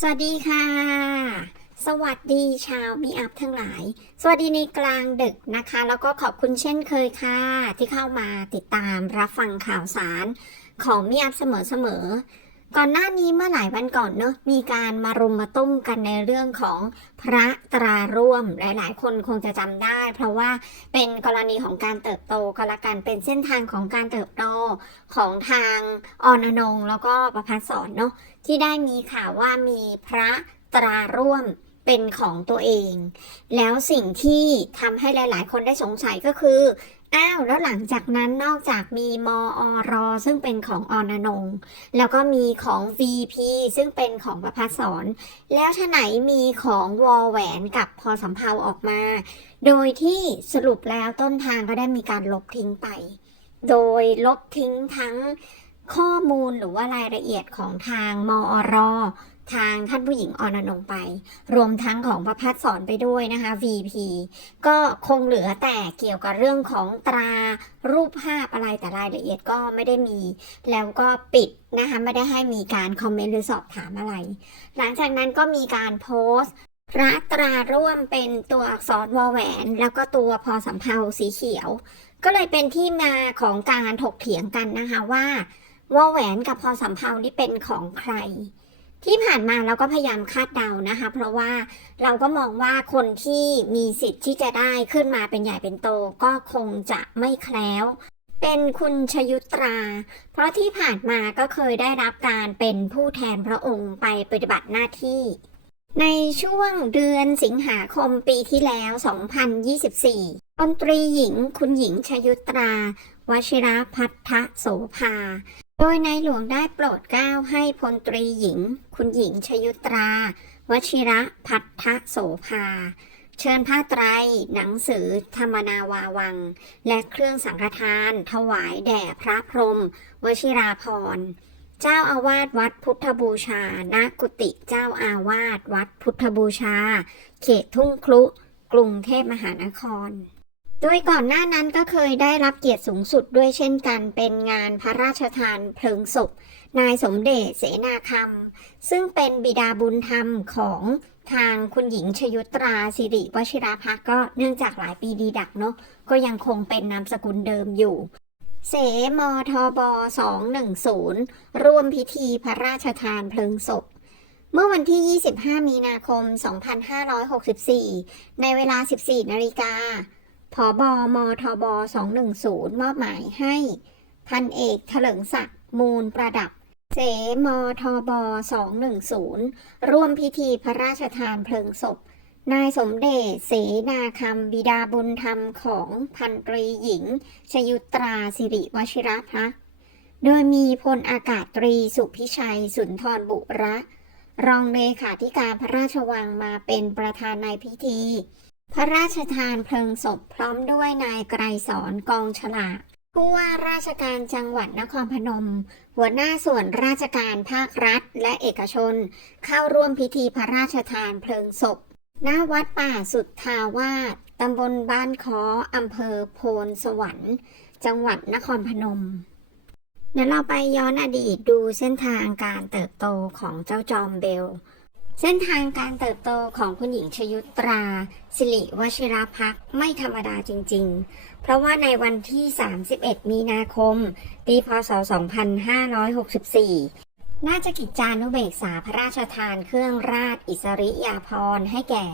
สวัสดีค่ะ สวัสดีชาวมีอัพทั้งหลาย สวัสดีในกลางดึกนะคะ แล้วก็ขอบคุณเช่นเคยค่ะ ที่เข้ามาติดตามรับฟังข่าวสารของมีอัพเสมอๆ ก่อนหน้านี้เมื่อหลายวันก่อนเนอะมีการมารุมมาตุ้มกันในเรื่องของพระตราร่วม หลาย ๆ คนคงจะจำได้ เพราะว่าเป็นกรณีของการเติบโตก็แล้วกันเป็นเส้นทางของการเติบโตของทางอนนงแล้วก็ประพัฒสอนเนาะที่ได้มีข่าวว่ามีพระตราร่วมเป็นของตัวเอง แล้วสิ่งที่ทำให้หลาย ๆ คนได้สงสัยก็คือ อ้าวแล้วหลังจากนั้นนอกจากมีมออรอ ซึ่งเป็นของอนนง แล้วก็มีของ VP ซึ่งเป็นของประพัฒสอนแล้วฉไหนมีของวอแหวนกับพอสำเพาออกมา โดยที่สรุปแล้วต้นทางก็ได้มีการลบทิ้งไป โดยลบทิ้งทั้งข้อมูลหรือว่ารายละเอียดของทางมอร ทางท่านผู้หญิงออนอนงไป รวมทั้งของประพัฒสอนไปด้วยนะคะ VP ก็คงเหลือแต่เกี่ยวกับเรื่องของตรารูปภาพอะไรแต่รายละเอียดก็ไม่ได้มี แล้วก็ปิดนะคะไม่ได้ให้มีการคอมเมนต์หรือสอบถามอะไร หลังจากนั้นก็มีการโพสต์ระตราร่วมเป็นตัวอักษรวอแหวน แล้วก็ตัวพอสำเภาสีเขียว ก็เลยเป็นที่มาของการถกเถียงกันนะคะว่าว่าแหวนกับพอสำเภานี่เป็นของใคร ที่ผ่านมาเราก็พยายามคาดเดานะคะ เพราะว่าเราก็มองว่าคนที่มีสิทธิ์ที่จะได้ขึ้นมาเป็นใหญ่เป็นโตก็คงจะไม่แคล้วเป็นคุณชยุตรา เพราะที่ผ่านมาก็เคยได้รับการเป็นผู้แทนพระองค์ไปปฏิบัติหน้าที่ ในช่วงเดือนสิงหาคมปีที่แล้ว 2024พลตรีหญิงคุณหญิงชยุตรา วชิระพัฒโสภา โดยในหลวงได้โปรดเกล้าให้พลตรีหญิง คุณหญิงชยุตรา วชิระพัฒโสภา เชิญผ้าไตร หนังสือธรรมนาวาวัง และเครื่องสังฆทาน ถวายแด่พระพรหมวชิราพรเจ้าอาวาสวัดพุทธบูชา ณ กุฏิเจ้าอาวาสวัดพุทธบูชา เขตทุ่งครุ กรุงเทพมหานคร โดยก่อนหน้านั้นก็เคยได้รับเกียรติสูงสุดด้วยเช่นกัน เป็นงานพระราชทานเพลิงศพ นายสมเด็จเสนาคำ ซึ่งเป็นบิดาบุญธรรมของทางคุณหญิงชยุตราสิริวชิราภาก็เนื่องจากหลายปีดีดักเนาะก็ยังคงเป็นนามสกุลเดิมอยู่ เสมทบ 210 ร่วมพิธีพระราชทานเพลิงศพเมื่อวันที่ 25 มีนาคม 2564 ในเวลา 14 นาฬิกา ผอบอมทบ 210 มอบหมายให้พันเอกเถลิงศักดิ์มูลประดับ เสมทบ 210 ร่วมพิธีพระราชทานเพลิงศพ นายสมเด็จเสนาคำบิดาบุญธรรมของพันตรีหญิง ชยุตราสิริวชิระพักษ์โดยมีพลอากาศตรีสุพิชัย สุนทรบุระ รองเลขาธิการพระราชวังมาเป็นประธานในพิธี พระราชทานเพลิงศพพร้อมด้วยนายไกรสอนกองฉลาผู้ว่าราชการจังหวัดนครพนม หัวหน้าส่วนราชการภาครัฐและเอกชน เข้าร่วมพิธีพระราชทานเพลิงศพ ณ วัดป่าสุทธาวาสตำบลบ้านค้ออำเภอโพนสวรรค์ จังหวัดนครพนม เดี๋ยวเราไปย้อนอดีตดูเส้นทางการเติบโตของเจ้าจอมเบล เส้นทางการเติบโตของคุณหญิงชยุตรา สิริวชิรพักไม่ธรรมดาจริง ๆ เพราะว่าในวันที่ 31 มีนาคม ปีพศ 2564 น่าจะกิจจานุเบกษาพระราชทานเครื่องราชอิสริยาภรณ์ให้แก่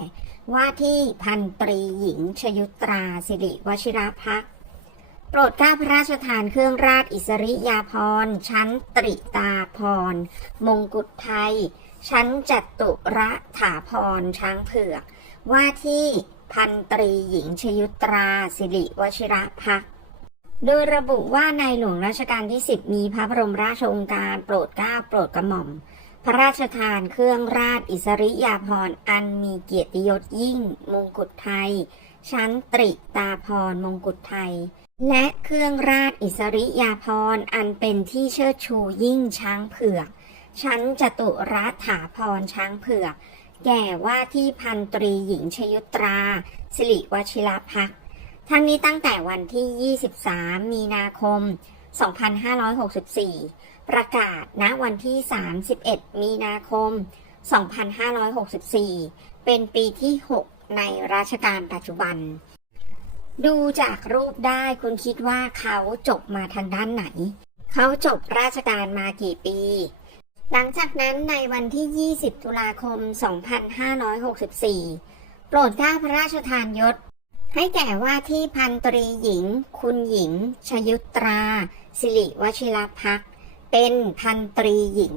ว่าที่พันตรีหญิงชยุตรา สิริวชิรพักษ โปรดเกล้าพระราชทานเครื่องราชอิสริยาภรณ์ชั้นตริตาภรณ์มงกุฎไทย ชั้นจัตุระถาพรช้างเผือก ว่าที่พันตรีหญิงชยุตราสิริวชิระพักษ์โดยระบุว่าในหลวงรัชกาลที่ 10 มีพระบรมราชโองการโปรดเกล้าโปรดกระหม่อม พระราชทานเครื่องราชอิสริยาภรณ์อันมีเกียรติยศยิ่ง มงกุฎไทย ชั้นตริตาภรณ์มงกุฎไทย และเครื่องราชอิสริยาภรณ์อันเป็นที่เชิดชูยิ่งช้างเผือก ชั้นจตุรัฐาพรช้างเผือก แก่ว่าที่พันตรีหญิงชยุตรา สิริวชิรพักทั้งนี้ตั้งแต่วันที่ 23 มีนาคม 2564 ประกาศณวันที่ 31 มีนาคม 2564 เป็นปีที่ 6 ในรัชกาลปัจจุบัน ดูจากรูปได้คุณคิดว่าเขาจบมาทางด้านไหน เขาจบราชการมากี่ปี หลังจากนั้นในวันที่ 20 ตุลาคม 2564 โปรดเกล้าพระราชทานยศ ให้แก่ว่าที่พันตรีหญิง คุณหญิง ชยุตรา สิริวชิรพัก เป็นพันตรีหญิง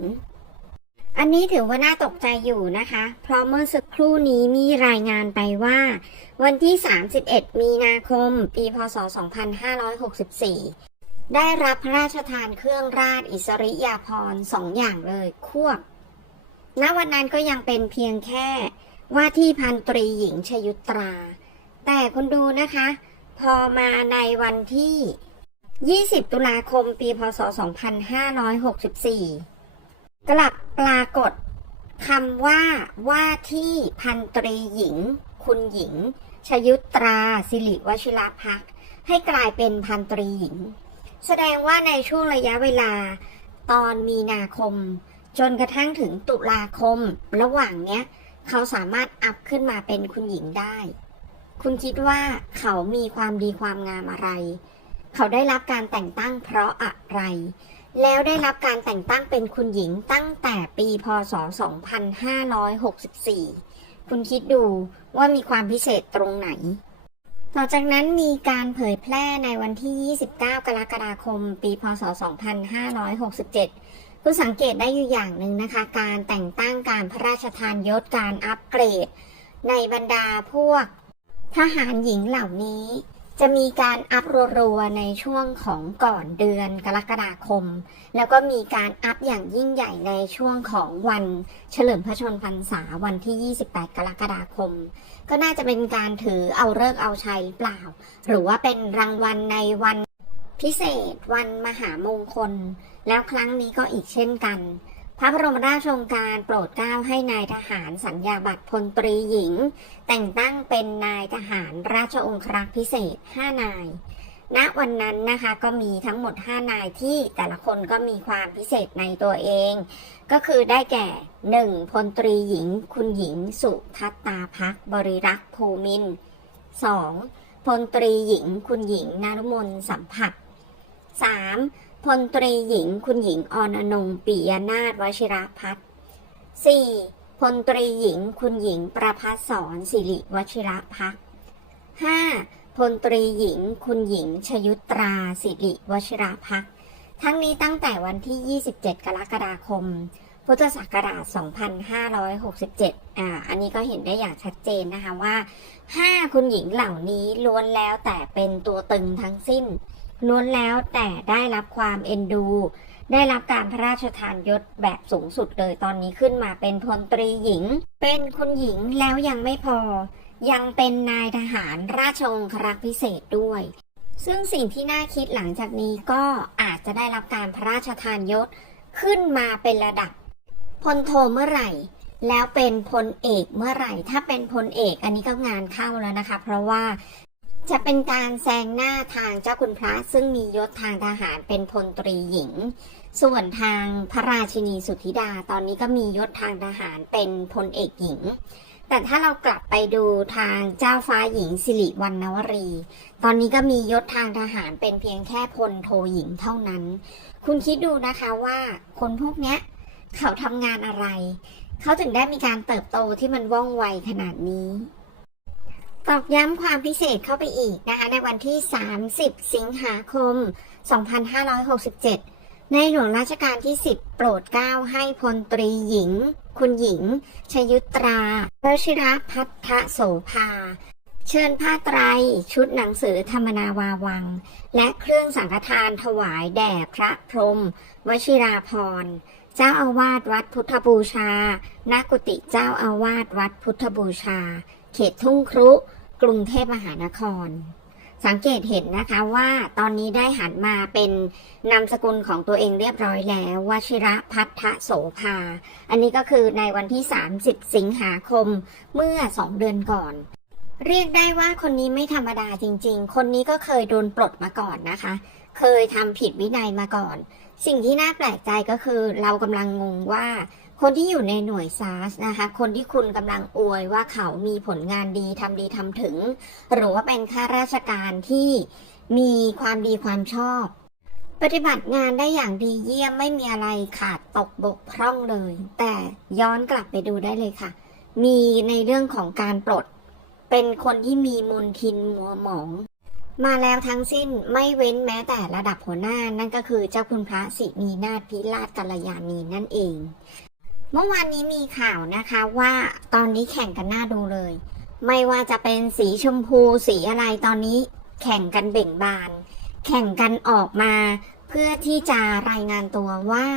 อันนี้ถือว่าน่าตกใจอยู่นะคะ เพราะเมื่อสักครู่นี้มีรายงานไปว่า วันที่ 31 มีนาคม ปีพศ 2564 ได้รับพระราชทานเครื่องราชอิสริยาภรณ์สองอย่างเลยควบ ณ วันนั้นก็ยังเป็นเพียงแค่ว่าที่พันตรีหญิงชยุตรา แต่คุณดูนะคะ พอมาในวันที่ 20 ตุลาคม ปีพศ 2564 กลับปรากฏคำว่าว่าที่พันตรีหญิง คุณหญิง ชยุตราสิริวชิรพัก ให้กลายเป็นพันตรีหญิง แสดงว่าในช่วงระยะเวลา ตอนมีนาคม จนกระทั่งถึงตุลาคม ระหว่างเนี้ย เขาสามารถอัพขึ้นมาเป็นคุณหญิงได้ คุณคิดว่าเขามีความดีความงามอะไร เขาได้รับการแต่งตั้งเพราะอะไร แล้วได้รับการแต่งตั้งเป็นคุณหญิงตั้งแต่ปีพศ 2564 คุณคิดดูว่ามีความพิเศษตรงไหน ต่อจากนั้นมีการเผยแพร่ในวันที่ 29 กรกฎาคม ปีพศ 2567 คุณสังเกตได้อยู่อย่างหนึ่งนะคะ การแต่งตั้งการพระราชทานยศการอัปเกรด ในบรรดาพวกทหารหญิงเหล่านี้ จะมีการอัพรัวๆในช่วงของก่อนเดือนกรกฎาคม แล้วก็มีการอัพอย่างยิ่งใหญ่ในช่วงของวันเฉลิมพระชนมพรรษาวันที่ 28 กรกฎาคม ก็น่าจะเป็นการถือเอาเลิกเอาชัยหรือเปล่า หรือว่าเป็นรางวัลในวันพิเศษวันมหามงคล แล้วครั้งนี้ก็อีกเช่นกัน พระบรมราชโองการโปรดเกล้าให้นายทหารสัญญาบัตรพลตรีหญิง แต่งตั้งเป็นนายทหารราชองครักษ์พิเศษ 5 นาย ณ วันนั้นนะคะก็มีทั้งหมด 5 นายที่แต่ละคนก็มีความพิเศษในตัวเอง ก็คือได้แก่ 1. พลตรีหญิง คุณหญิง สุทัตตาพักบริรักษ์ภูมิน 2. พลตรีหญิง คุณหญิง นารมนสัมผัส 3. พลตรีหญิงคุณหญิงออนอนงปิยนาถวชิรพัฒน์ 4. พลตรีหญิงคุณหญิงประภัสสรสิริวชิรพักษ์ 5. พลตรีหญิงคุณหญิงชยุตราสิริวชิรพักษ์ทั้งนี้ตั้งแต่วันที่ 27 กรกฎาคม พุทธศักราช 2567 อ่า อันนี้ก็เห็นได้อย่างชัดเจนนะคะว่า 5 คุณหญิงเหล่านี้ล้วนแล้วแต่เป็นตัวตึงทั้งสิ้น ล้วนแล้วแต่ได้รับความเอ็นดู ได้รับการพระราชทานยศแบบสูงสุดเลยตอนนี้ขึ้นมาเป็นพลตรีหญิง เป็นคุณหญิงแล้วยังไม่พอ ยังเป็นนายทหารราชองครักษ์พิเศษด้วย ซึ่งสิ่งที่น่าคิดหลังจากนี้ก็อาจจะได้รับการพระราชทานยศขึ้นมาเป็นระดับพลโทเมื่อไหร่ แล้วเป็นพลเอกเมื่อไหร่ ถ้าเป็นพลเอกอันนี้ก็งานเข้าแล้วนะคะ เพราะว่า จะเป็นการแซงหน้าทางเจ้าคุณพระซึ่งมียศทางทหารเป็นพลตรีหญิง ส่วนทางพระราชินีสุธิดาตอนนี้ก็มียศทางทหารเป็นพลเอกหญิง แต่ถ้าเรากลับไปดูทางเจ้าฟ้าหญิงสิริวัณณวรี ตอนนี้ก็มียศทางทหารเป็นเพียงแค่พลโทหญิงเท่านั้น คุณคิดดูนะคะว่าคนพวกเนี้ยเขาทำงานอะไร เขาถึงได้มีการเติบโตที่มันว่องไวขนาดนี้ ตอกย้ำความพิเศษเข้าไปอีกนะคะในวันที่ 30 สิงหาคม 2567 ในหลวงรัชกาลที่ 10 โปรดเกล้าให้พลตรีหญิง คุณหญิง ชยุตราวชิรพัฒโสภา เชิญผ้าไตร ชุดหนังสือธรรมนาวาวัง และเครื่องสังฆทานถวายแด่พระพรหมวชิราพรเจ้าอาวาสวัดพุทธบูชาณกุฏิเจ้าอาวาสวัดพุทธบูชา เขตทุ่งครุกรุงเทพมหานคร สังเกตเห็นนะคะว่าตอนนี้ได้หันมาเป็นนามสกุลของตัวเองเรียบร้อยแล้ววชิระพัฒโสภา อันนี้ก็คือในวันที่ 30 สิงหาคมเมื่อ 2 เดือนก่อนเรียกได้ว่าคนนี้ไม่ธรรมดาจริง ๆ คนนี้ก็เคยโดนปลดมาก่อนนะคะ เคยทำผิดวินัยมาก่อน สิ่งที่น่าแปลกใจก็คือเรากำลังงงว่า คนที่อยู่ในหน่วยซาร์สนะคะ คนที่คุณกำลังอวยว่าเขามีผลงานดีทำดีทำถึง หรือว่าเป็นข้าราชการที่มีความดีความชอบ ปฏิบัติงานได้อย่างดีเยี่ยมไม่มีอะไรขาดตกบกพร่องเลย แต่ย้อนกลับไปดูได้เลยค่ะ มีในเรื่องของการปลด เป็นคนที่มีมนทินมัวหมอง มาแล้วทั้งสิ้นไม่เว้นแม้แต่ระดับหัวหน้านั่นก็คือเจ้าคุณพระสินีนาถพิราชกัลยาณีนั่นเอง เมื่อวานนี้มีข่าวนะคะว่าตอนนี้แข่งกันหน้าดูเลย ไม่ว่าจะเป็นสีชมพูสีอะไรตอนนี้ แข่งกันเบ่งบาน แข่งกันออกมา เพื่อที่จะรายงานตัวว่า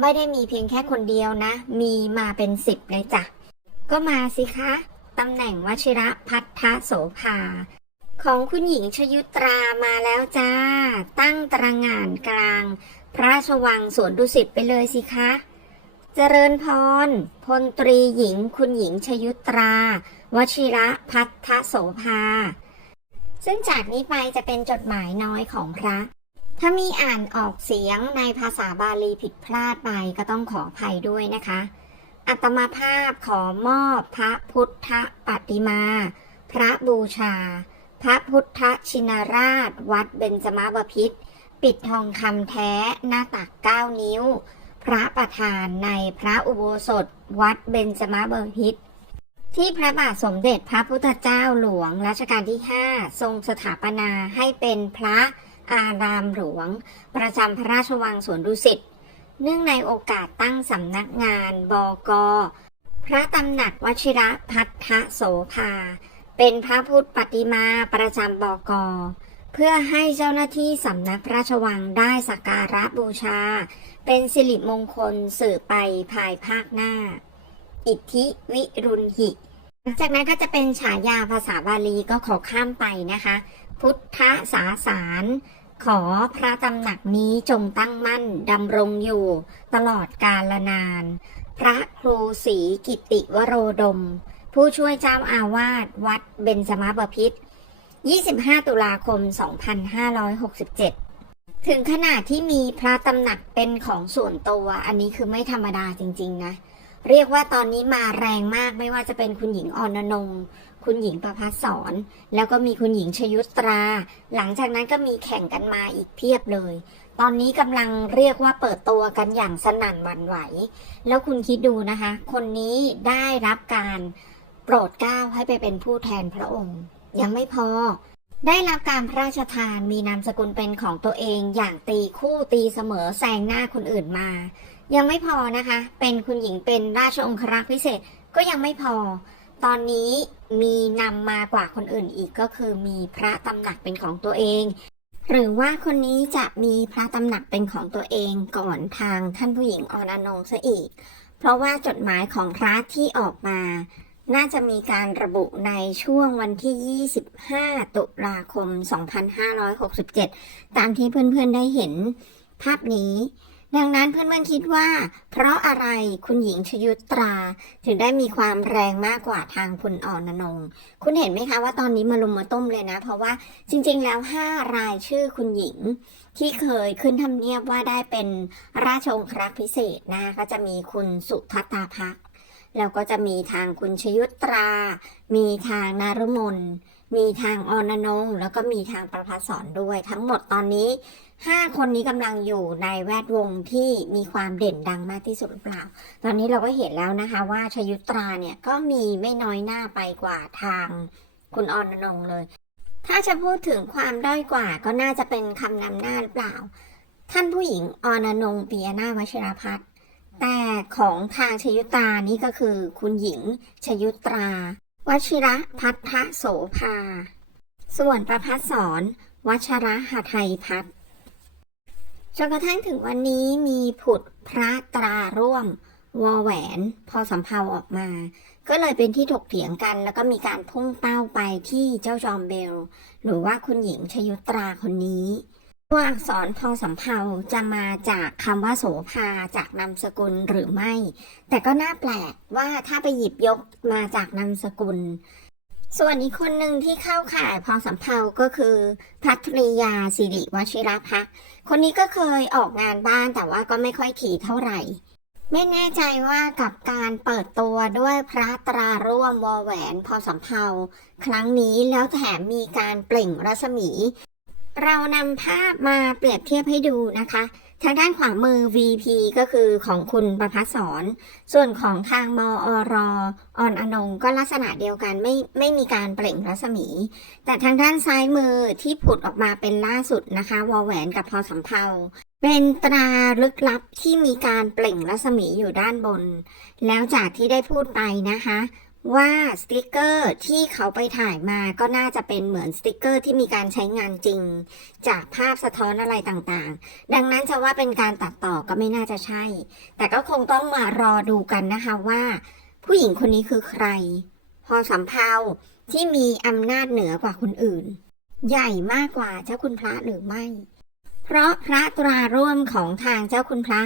ไม่ได้มีเพียงแค่คนเดียวนะ มีมาเป็นสิบเลยจ้ะก็มาสิคะตำแหน่งวชิระพัฒโสภา ของคุณหญิงชยุตรามาแล้วจ้า ตั้งตระงานกลาง พระราชวังสวนดุสิตไปเลยสิคะ เจริญพร พลตรีหญิงคุณหญิงชยุตรา วชิระพัฒโสภา ซึ่งจากนี้ไปจะเป็นจดหมายน้อยของพระ ถ้ามีอ่านออกเสียงในภาษาบาลีผิดพลาดไปก็ต้องขออภัยด้วยนะคะ อัตมาภาพขอมอบพระพุทธปฏิมา พระบูชา พระพุทธชินราช วัดเบญจมาบพิตรปิดทองคำแท้หน้าตัก 9 นิ้ว พระประธานในพระอุโบสถ วัดเบญจมาบพิตรที่พระบาทสมเด็จพระพุทธเจ้าหลวงรัชกาลที่ 5 ทรงสถาปนาให้เป็นพระอารามหลวง ประจำพระราชวังสวนดุสิตเนื่องในโอกาสตั้งสำนักงานบก พระตำหนักวชิระพัฒโสภา เป็นพระพุทธปฏิมาประจำบก เพื่อให้เจ้าหน้าที่สำนักพระราชวังได้สักการะบูชา เป็นสิริมงคลสื่อไปภายภาคหน้า อิทธิวิรุณหิ หลังจากนั้นก็จะเป็นฉายาภาษาบาลีก็ขอข้ามไปนะคะ พุทธสาสารขอพระตำหนักนี้จงตั้งมั่นดำรงอยู่ตลอดกาลนาน พระครูศรีกิติวโรดม ผู้ช่วยเจ้าอาวาสวัดเบญจมาบพิตร 25 ตุลาคม 2567 ถึงขนาดที่มีพระตำหนักเป็นของส่วนตัว อันนี้คือไม่ธรรมดาจริง ๆ นะ เรียกว่าตอนนี้มาแรงมากไม่ว่าจะเป็นคุณหญิงออนนง คุณหญิงประพัสสอนแล้วก็มีคุณหญิงชยุตรา หลังจากนั้นก็มีแข่งกันมาอีกเพียบเลย ตอนนี้กำลังเรียกว่าเปิดตัวกันอย่างสนั่นหวั่นไหว แล้วคุณคิดดูนะคะ คนนี้ได้รับการโปรดเกล้าให้ไปเป็นผู้แทนพระองค์ ยังไม่พอ ได้รับการพระราชทานมีนามสกุลเป็นของตัวเองอย่างตีคู่ตีเสมอแซงหน้าคนอื่นมา ยังไม่พอนะคะ เป็นคุณหญิงเป็นราชองครักษ์พิเศษก็ยังไม่พอ ตอนนี้มีนำมากว่าคนอื่นอีกก็คือมีพระตำหนักเป็นของตัวเอง หรือว่าคนนี้จะมีพระตำหนักเป็นของตัวเองก่อนทางท่านผู้หญิงออนอนงซะอีก เพราะว่าจดหมายของพระที่ออกมา น่าจะมีการระบุในช่วงวันที่ 25 ตุลาคม 2567 ตามที่เพื่อนๆได้เห็นภาพนี้ ดังนั้นเพื่อนๆคิดว่า เพราะอะไรคุณหญิงชยุตรา ถึงได้มีความแรงมากกว่าทางคุณอ่อนนง คุณเห็นไหมคะว่าตอนนี้มาลุมมาต้มเลยนะ เพราะว่าจริงๆแล้ว 5 รายชื่อคุณหญิงที่เคยขึ้นทำเนียบว่าได้เป็นราชองครักษ์พิเศษนะก็จะมีคุณสุทัตตาพัก แล้วก็จะมีทางคุณชยุตรา มีทางนารมน มีทางออนนง แล้วก็มีทางประพัสอนด้วย ทั้งหมดตอนนี้ห้าคนนี้กำลังอยู่ในแวดวงที่มีความเด่นดังมากที่สุดหรือเปล่า ตอนนี้เราก็เห็นแล้วนะคะว่าชยุตราเนี่ยก็มีไม่น้อยหน้าไปกว่าทางคุณออนนงเลย ถ้าจะพูดถึงความด้อยกว่าก็น่าจะเป็นคำนำหน้าหรือเปล่า ท่านผู้หญิงออนนงปียนาวชิรพัฒน์ แต่ของทางชยุตานี่ก็คือ คุณหญิงชยุตราวชิระพัฒโสภา ส่วนประพัสสอนวัชระหไทยพัฒน์จนกระทั่งถึงวันนี้มีผุดพระตราร่วม วอแหวน พอสำเพาออกมา ก็เลยเป็นที่ถกเถียงกัน แล้วก็มีการพุ่งเป้าไปที่เจ้าจอมเบล หรือว่าคุณหญิงชยุตราคนนี้ ตัวอักษรพอสำเพาจะมาจากคำว่าโสภาจากนามสกุลหรือไม่ แต่ก็น่าแปลกว่าถ้าไปหยิบยกมาจากนามสกุล ส่วนอีกคนหนึ่งที่เข้าข่ายพอสำเพาก็คือ พัทริยาสิริวชิรพัก คนนี้ก็เคยออกงานบ้านแต่ว่าก็ไม่ค่อยถี่เท่าไหร่ ไม่แน่ใจว่ากับการเปิดตัวด้วยพระตราร่วมวอแหวนพอสำเภาครั้งนี้แล้วแถมมีการเปล่งรัศมี เรานำภาพมาเปรียบเทียบให้ดูนะคะ ทางด้านขวามือ VP ก็คือของคุณประพัสสอนส่วนของทางมอรออนอนงก็ลักษณะเดียวกันไม่ไม่มีการเปล่งรัศมี แต่ทางด้านซ้ายมือที่ผุดออกมาเป็นล่าสุดนะคะวอแหวนกับพอสำเภาเป็นตราลึกลับที่มีการเปล่งรัศมีอยู่ด้านบน แล้วจากที่ได้พูดไปนะคะ ว่าสติกเกอร์ที่เขาไปถ่ายมาก็น่าจะเป็นเหมือนสติกเกอร์ที่มีการใช้งานจริง จากภาพสะท้อนอะไรต่างๆ ดังนั้นจะว่าเป็นการตัดต่อก็ไม่น่าจะใช่ แต่ก็คงต้องมารอดูกันนะคะว่า ผู้หญิงคนนี้คือใคร พอสำเพาที่มีอำนาจเหนือกว่าคนอื่น ใหญ่มากกว่าเจ้าคุณพระหรือไม่ เพราะพระตราร่วมของทางเจ้าคุณพระ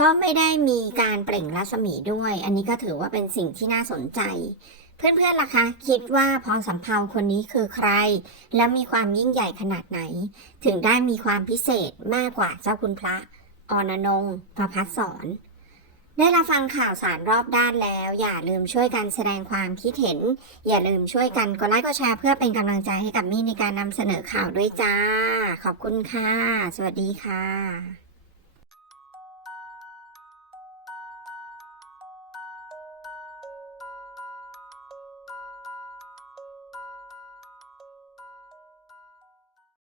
ก็ไม่ได้มีการเปล่งรัศมีด้วย อันนี้ก็ถือว่าเป็นสิ่งที่น่าสนใจ เพื่อนๆล่ะคะ คิดว่าพรสำเภาคนนี้คือใคร และมีความยิ่งใหญ่ขนาดไหน ถึงได้มีความพิเศษมากกว่าเจ้าคุณพระออนนงประพัฒสอน ได้รับฟังข่าวสารรอบด้านแล้ว อย่าลืมช่วยกันแสดงความคิดเห็น อย่าลืมช่วยกันกดไลค์กดแชร์เพื่อเป็นกำลังใจให้กับมี่ในการนำเสนอข่าวด้วยจ้า ขอบคุณค่ะ สวัสดีค่ะ